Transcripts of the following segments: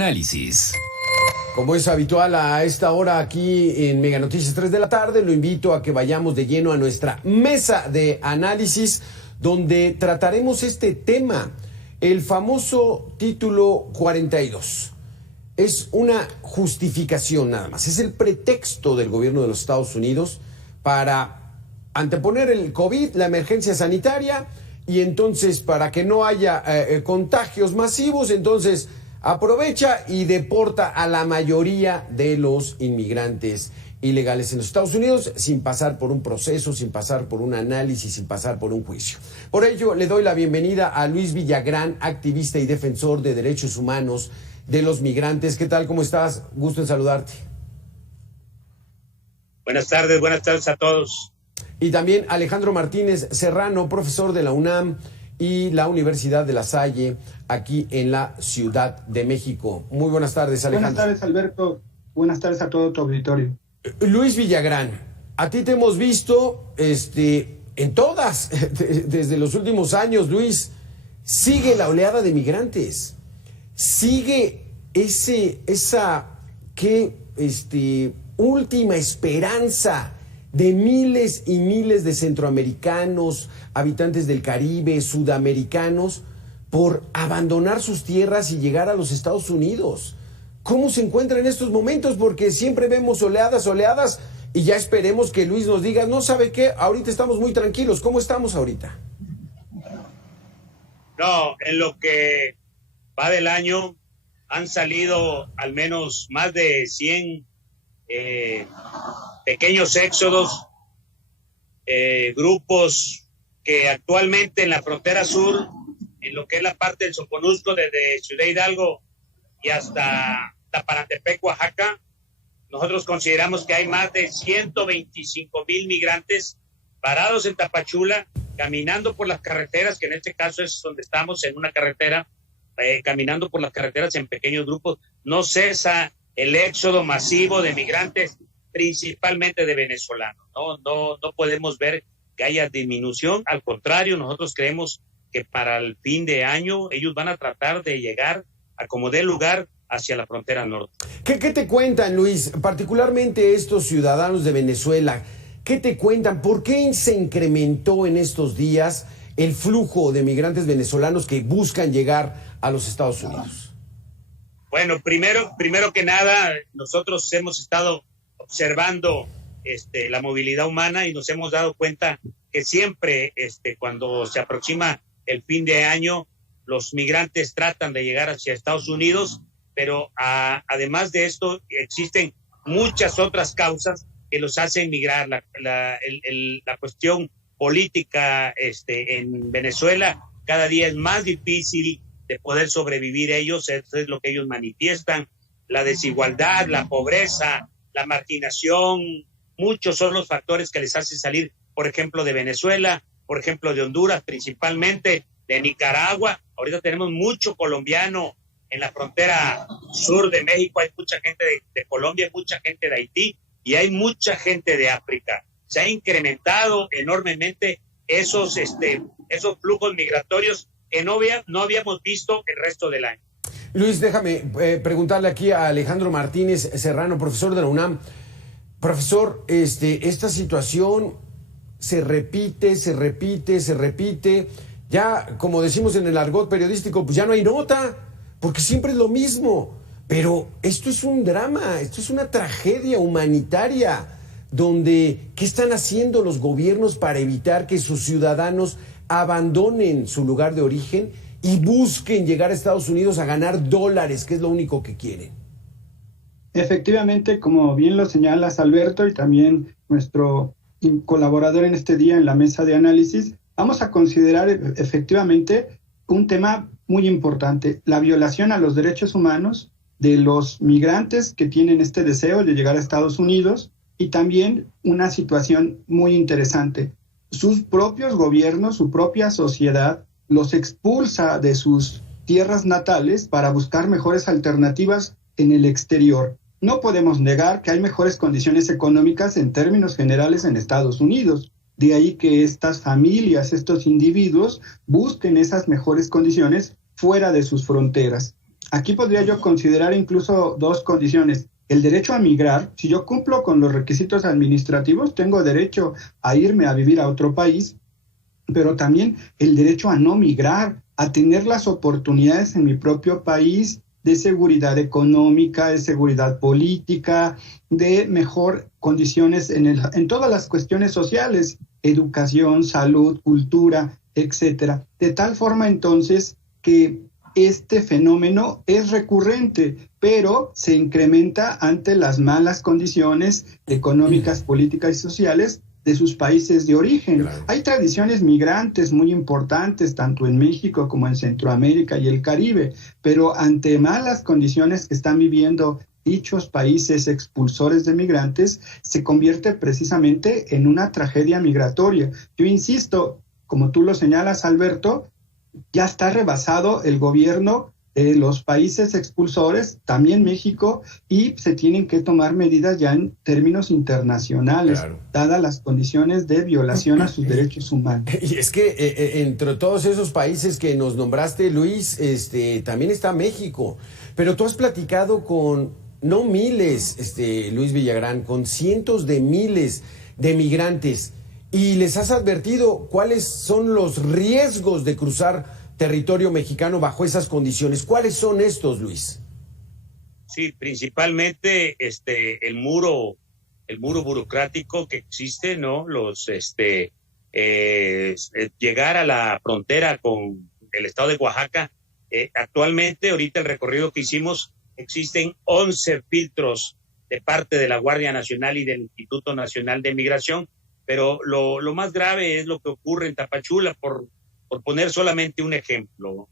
Análisis. Como es habitual a esta hora aquí en Mega Noticias 3 de la tarde, lo invito a que vayamos de lleno a nuestra mesa de análisis, donde trataremos este tema, el famoso título 42. Es una justificación nada más, es el pretexto del gobierno de los Estados Unidos para anteponer el COVID, la emergencia sanitaria, y entonces para que no haya contagios masivos, entonces aprovecha y deporta a la mayoría de los inmigrantes ilegales en los Estados Unidos sin pasar por un proceso, sin pasar por un análisis, sin pasar por un juicio. Por ello, le doy la bienvenida a Luis Villagrán, activista y defensor de derechos humanos de los migrantes. ¿Qué tal? ¿Cómo estás? Gusto en saludarte. Buenas tardes a todos. Y también Alejandro Martínez Serrano, profesor de la UNAM y la Universidad de La Salle, aquí en la Ciudad de México. Muy buenas tardes, Alejandro. Buenas tardes, Alberto. Buenas tardes a todo tu auditorio. Luis Villagrán, a ti te hemos visto en todas, desde los últimos años, Luis. Sigue la oleada de migrantes. Sigue esa última esperanza de miles y miles de centroamericanos, habitantes del Caribe, sudamericanos, por abandonar sus tierras y llegar a los Estados Unidos. ¿Cómo se encuentra en estos momentos? Porque siempre vemos oleadas, y ya esperemos que Luis nos diga, no sabe qué, ahorita estamos muy tranquilos. ¿Cómo estamos ahorita? No, en lo que va del año han salido al menos más de 100 pequeños éxodos, grupos que actualmente en la frontera sur, en lo que es la parte del Soconusco, desde Ciudad Hidalgo y hasta Taparantepec, Oaxaca, nosotros consideramos que hay más de 125,000 migrantes parados en Tapachula, caminando por las carreteras, que en este caso es donde estamos, en una carretera, caminando por las carreteras en pequeños grupos. No cesa el éxodo masivo de migrantes, principalmente de venezolanos. No podemos ver que haya disminución. Al contrario, nosotros creemos que para el fin de año ellos van a tratar de llegar a como dé lugar hacia la frontera norte. ¿Qué te cuentan, Luis? Particularmente estos ciudadanos de Venezuela, ¿qué te cuentan? ¿Por qué se incrementó en estos días el flujo de migrantes venezolanos que buscan llegar a los Estados Unidos? Bueno, primero que nada, nosotros hemos estado observando la movilidad humana y nos hemos dado cuenta que siempre cuando se aproxima el fin de año, los migrantes tratan de llegar hacia Estados Unidos, pero además de esto existen muchas otras causas que los hacen migrar. La cuestión política en Venezuela cada día es más difícil de poder sobrevivir ellos, eso es lo que ellos manifiestan, la desigualdad, la pobreza, la marginación, muchos son los factores que les hacen salir, por ejemplo, de Venezuela, por ejemplo, de Honduras principalmente, de Nicaragua. Ahorita tenemos mucho colombiano en la frontera sur de México, hay mucha gente de Colombia, hay mucha gente de Haití y hay mucha gente de África. Se ha incrementado enormemente esos flujos migratorios que no habíamos visto el resto del año. Luis, déjame preguntarle aquí a Alejandro Martínez Serrano, profesor de la UNAM. Profesor, esta situación se repite. Ya, como decimos en el argot periodístico, pues ya no hay nota, porque siempre es lo mismo. Pero esto es un drama, esto es una tragedia humanitaria, donde ¿qué están haciendo los gobiernos para evitar que sus ciudadanos abandonen su lugar de origen y busquen llegar a Estados Unidos a ganar dólares, que es lo único que quieren? Efectivamente, como bien lo señalas, Alberto, y también nuestro colaborador en este día en la mesa de análisis, vamos a considerar efectivamente un tema muy importante, la violación a los derechos humanos de los migrantes que tienen este deseo de llegar a Estados Unidos, y también una situación muy interesante. Sus propios gobiernos, su propia sociedad, los expulsa de sus tierras natales para buscar mejores alternativas en el exterior. No podemos negar que hay mejores condiciones económicas en términos generales en Estados Unidos. De ahí que estas familias, estos individuos, busquen esas mejores condiciones fuera de sus fronteras. Aquí podría yo considerar incluso dos condiciones. El derecho a migrar, si yo cumplo con los requisitos administrativos, tengo derecho a irme a vivir a otro país, pero también el derecho a no migrar, a tener las oportunidades en mi propio país de seguridad económica, de seguridad política, de mejor condiciones en todas las cuestiones sociales, educación, salud, cultura, etcétera. De tal forma entonces que este fenómeno es recurrente, pero se incrementa ante las malas condiciones económicas, políticas y sociales de sus países de origen. Claro. Hay tradiciones migrantes muy importantes, tanto en México como en Centroamérica y el Caribe, pero ante malas condiciones que están viviendo dichos países expulsores de migrantes, se convierte precisamente en una tragedia migratoria. Yo insisto, como tú lo señalas, Alberto, ya está rebasado el gobierno de los países expulsores, también México, y se tienen que tomar medidas ya en términos internacionales, claro, dadas las condiciones de violación a sus derechos humanos. Y es que entre todos esos países que nos nombraste, Luis, también está México, pero tú has platicado con, no miles, Luis Villagrán, con cientos de miles de migrantes, y les has advertido cuáles son los riesgos de cruzar territorio mexicano bajo esas condiciones. ¿Cuáles son estos, Luis? Sí, principalmente el muro burocrático que existe, ¿no? Llegar a la frontera con el estado de Oaxaca. Actualmente, ahorita el recorrido que hicimos, existen 11 filtros de parte de la Guardia Nacional y del Instituto Nacional de Migración, pero lo más grave es lo que ocurre en Tapachula, por poner solamente un ejemplo.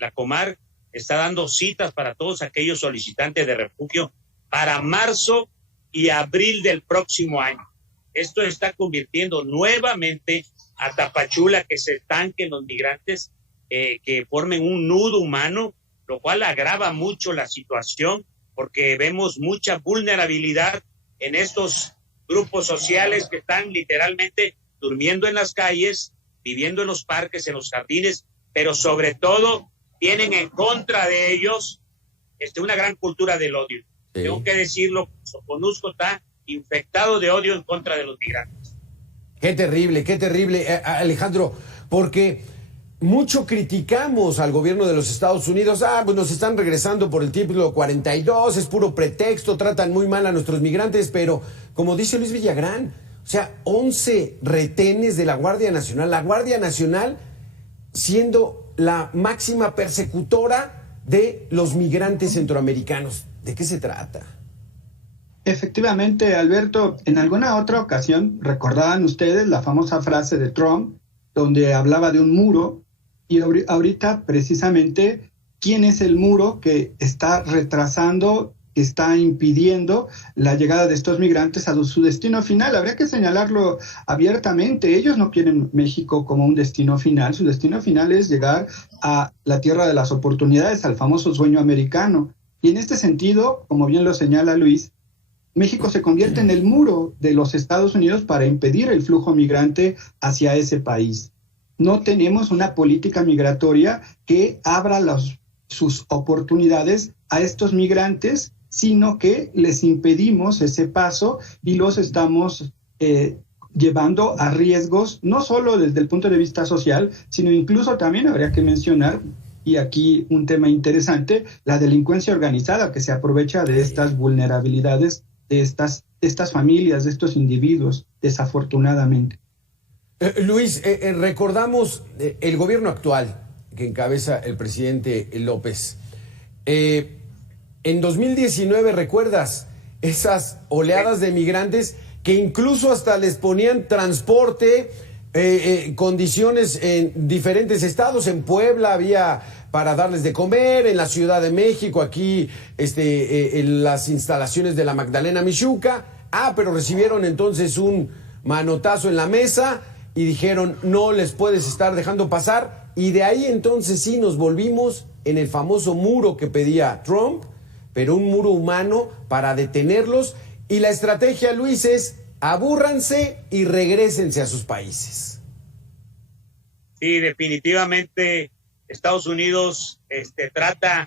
La Comar está dando citas para todos aquellos solicitantes de refugio para marzo y abril del próximo año. Esto está convirtiendo nuevamente a Tapachula que se estanquen los migrantes, que formen un nudo humano, lo cual agrava mucho la situación porque vemos mucha vulnerabilidad en estos grupos sociales que están literalmente durmiendo en las calles, viviendo en los parques, en los jardines, pero sobre todo tienen en contra de ellos una gran cultura del odio. Sí. Tengo que decirlo, Soconusco está infectado de odio en contra de los migrantes. Qué terrible, Alejandro, porque mucho criticamos al gobierno de los Estados Unidos. Pues nos están regresando por el título 42, es puro pretexto, tratan muy mal a nuestros migrantes, pero como dice Luis Villagrán, o sea, 11 retenes de la Guardia Nacional siendo la máxima persecutora de los migrantes centroamericanos. ¿De qué se trata? Efectivamente, Alberto, en alguna otra ocasión recordaban ustedes la famosa frase de Trump, donde hablaba de un muro, y ahorita precisamente, ¿quién es el muro que está retrasando, que está impidiendo la llegada de estos migrantes a su destino final? Habría que señalarlo abiertamente. Ellos no quieren México como un destino final. Su destino final es llegar a la tierra de las oportunidades, al famoso sueño americano. Y en este sentido, como bien lo señala Luis, México se convierte en el muro de los Estados Unidos para impedir el flujo migrante hacia ese país. No tenemos una política migratoria que abra sus oportunidades a estos migrantes, sino que les impedimos ese paso y los estamos llevando a riesgos, no solo desde el punto de vista social, sino incluso también habría que mencionar, y aquí un tema interesante, la delincuencia organizada que se aprovecha de estas vulnerabilidades de estas familias, de estos individuos, desafortunadamente. Luis, recordamos el gobierno actual que encabeza el presidente López. En 2019, ¿recuerdas esas oleadas de migrantes que incluso hasta les ponían transporte, condiciones en diferentes estados? En Puebla había para darles de comer, en la Ciudad de México, aquí en las instalaciones de la Magdalena Mixhuca. Pero recibieron entonces un manotazo en la mesa y dijeron, no les puedes estar dejando pasar, y de ahí entonces sí nos volvimos en el famoso muro que pedía Trump, pero un muro humano para detenerlos, y la estrategia, Luis, es abúrranse y regrésense a sus países. Sí, definitivamente Estados Unidos trata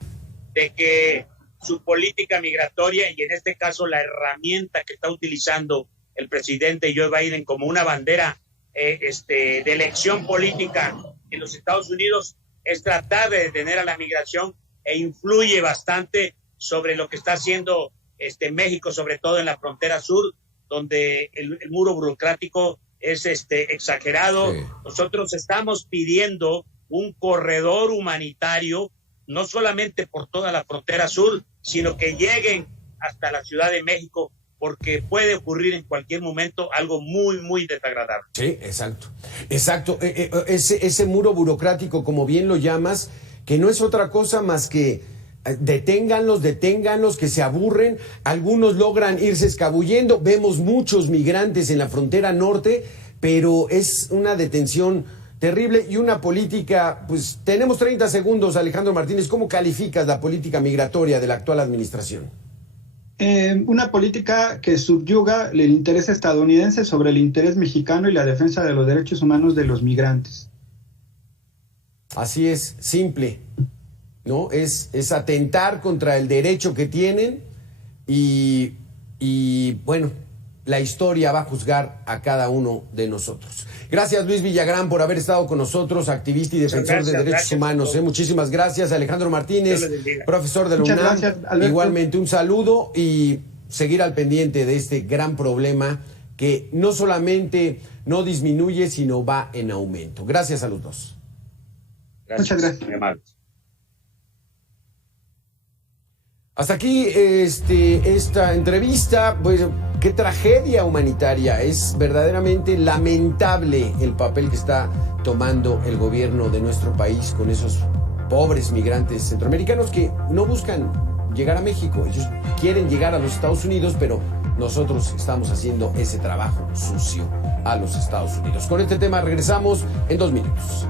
de que su política migratoria, y en este caso la herramienta que está utilizando el presidente Joe Biden como una bandera de elección política en los Estados Unidos, es tratar de detener a la migración, e influye bastante sobre lo que está haciendo México, sobre todo en la frontera sur, donde el muro burocrático es exagerado. Sí. Nosotros estamos pidiendo un corredor humanitario, no solamente por toda la frontera sur, sino que lleguen hasta la Ciudad de México, porque puede ocurrir en cualquier momento algo muy, muy desagradable. Sí, exacto. Exacto. Ese muro burocrático, como bien lo llamas, que no es otra cosa más que deténganlos, que se aburren. Algunos logran irse escabullendo. Vemos muchos migrantes en la frontera norte, pero es una detención terrible y una política, pues tenemos 30 segundos, Alejandro Martínez. ¿Cómo calificas la política migratoria de la actual administración? Una política que subyuga el interés estadounidense sobre el interés mexicano y la defensa de los derechos humanos de los migrantes. Así es, simple, ¿no? Es atentar contra el derecho que tienen y bueno, la historia va a juzgar a cada uno de nosotros. Gracias, Luis Villagrán, por haber estado con nosotros, activista y defensor de derechos humanos. Muchísimas gracias, Alejandro Martínez, profesor de la UNAM. Gracias, igualmente un saludo y seguir al pendiente de este gran problema que no solamente no disminuye, sino va en aumento. Gracias a los dos. Muchas gracias. Hasta aquí esta entrevista. Pues qué tragedia humanitaria. Es verdaderamente lamentable el papel que está tomando el gobierno de nuestro país con esos pobres migrantes centroamericanos que no buscan llegar a México. Ellos quieren llegar a los Estados Unidos, pero nosotros estamos haciendo ese trabajo sucio a los Estados Unidos. Con este tema regresamos en 2 minutos.